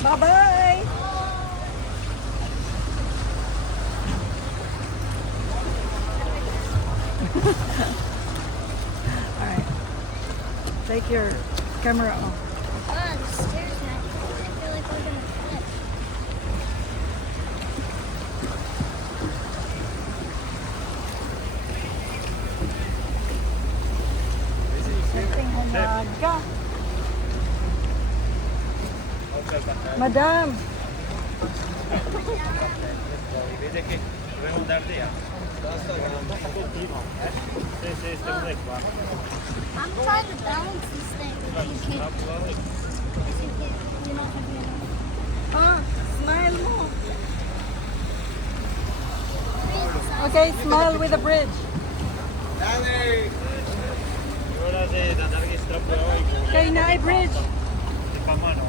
Bye-bye! Alright. Take your camera off. The stairs, man. I feel like we're gonna flip. Something umaga. Madam! Vede che dovevo andare via. I'm trying to balance this thing. Ah, smile mo. Okay, smile with a bridge. Ora se da andare che strappoi. Okay, na bridge. Ti fa mano,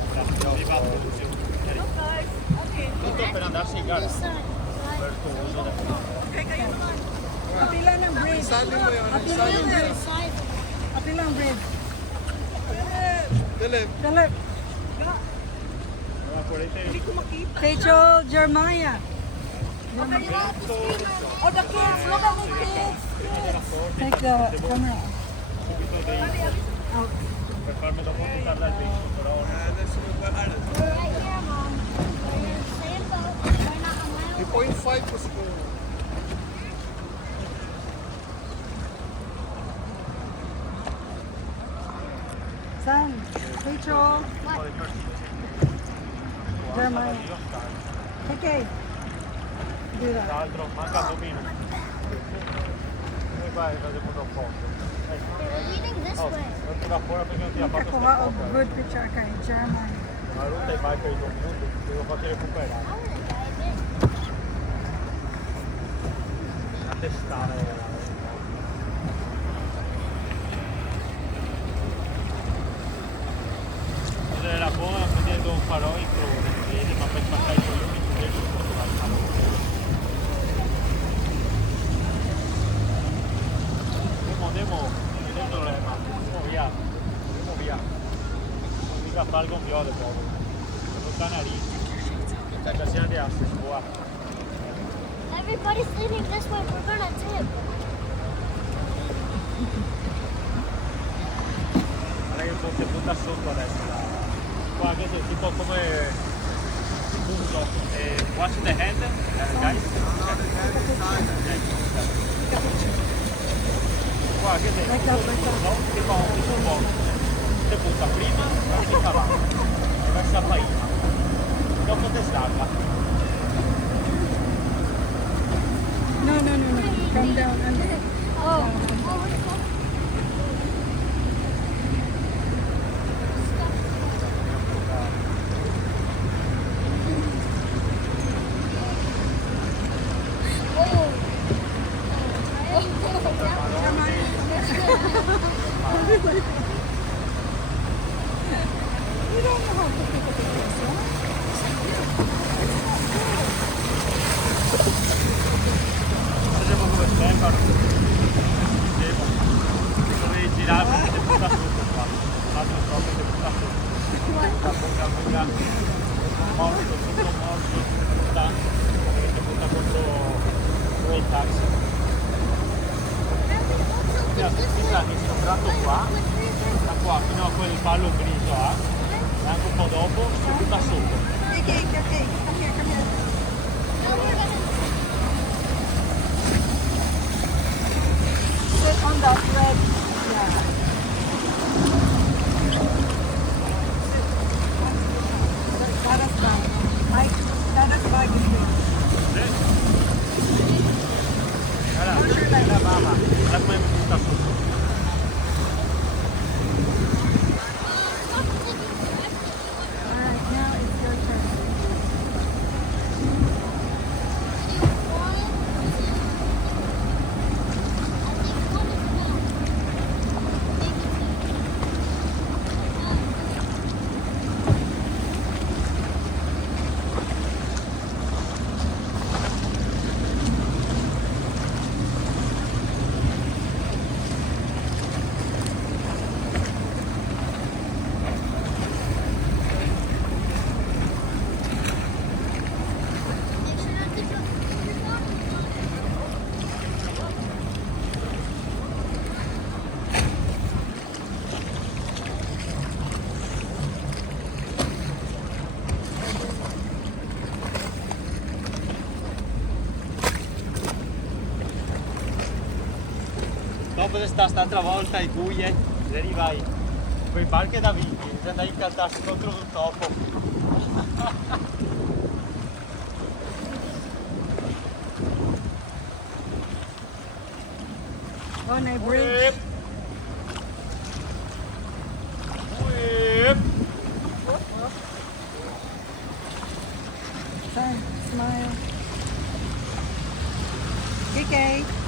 mi va tutto. Tutto per andarsi in gara. Per uso del Apila ng bridge. Apila ng bridge. Apila ng bridge. Dalip. Hindi ko makita. Rachel Jeremiah. Oh, the kids! Look at the kids! Take the camera. Out. Per farmi dopo portare dal viso, però adesso non guardare. Right here, Mom. Same boat. We're not a mile. 3.5 was cool. San. Rachel Jeremiah. Okay. Do Tra that. l'altro manca Domino. Come fai? Fate un po'. They're leading this way. Non ti va fuori perché non ti ha fatto Nakakuha og good picture kay Jeremiah. Ma rotta i bike per 2 minuti, devo farti recuperare. I wanna dive in. A testare. Era buona vedendo un farò in cruni, ma per passare i coglioni tu devi Andiamo, non è problema, andiamo via. Non mica fare il gonfiore proprio. Non sta narice. Già si andiamo, si può. Everybody's leading this way. We're gonna tip. Guarda che il ponte butta sotto adesso. Qua che è tipo come punto. Watch the hand, guys. Qua che sei? No, che fa un po'. Te butta prima e ti fa avanti. Verso la faina. Dopo te stacca. No. Calm down. You don't know how to pick up a place, Facciamo come stefano. Dovevi girare perché ti butta sotto qua. L'altro proprio ti butta sotto. La bocca morto, tutto morto, butta, perché ti butta contro il taxi. Questa mi sto tratto qua, da qua fino a quel palo grigio e anche un po' dopo si butta sotto. Okay. Come here. Sit on that red. Yeah. Dada's bag. Dada's bag is there. Guarda, la mamma, guarda come mi butta sotto. Alright, now it's your turn. dopo se sta l'altra volta, i buie, se arrivai quei barche da viking, se andai a incantarsi contro un topo. Oh, na bridge. Whip. Son, smile. KK.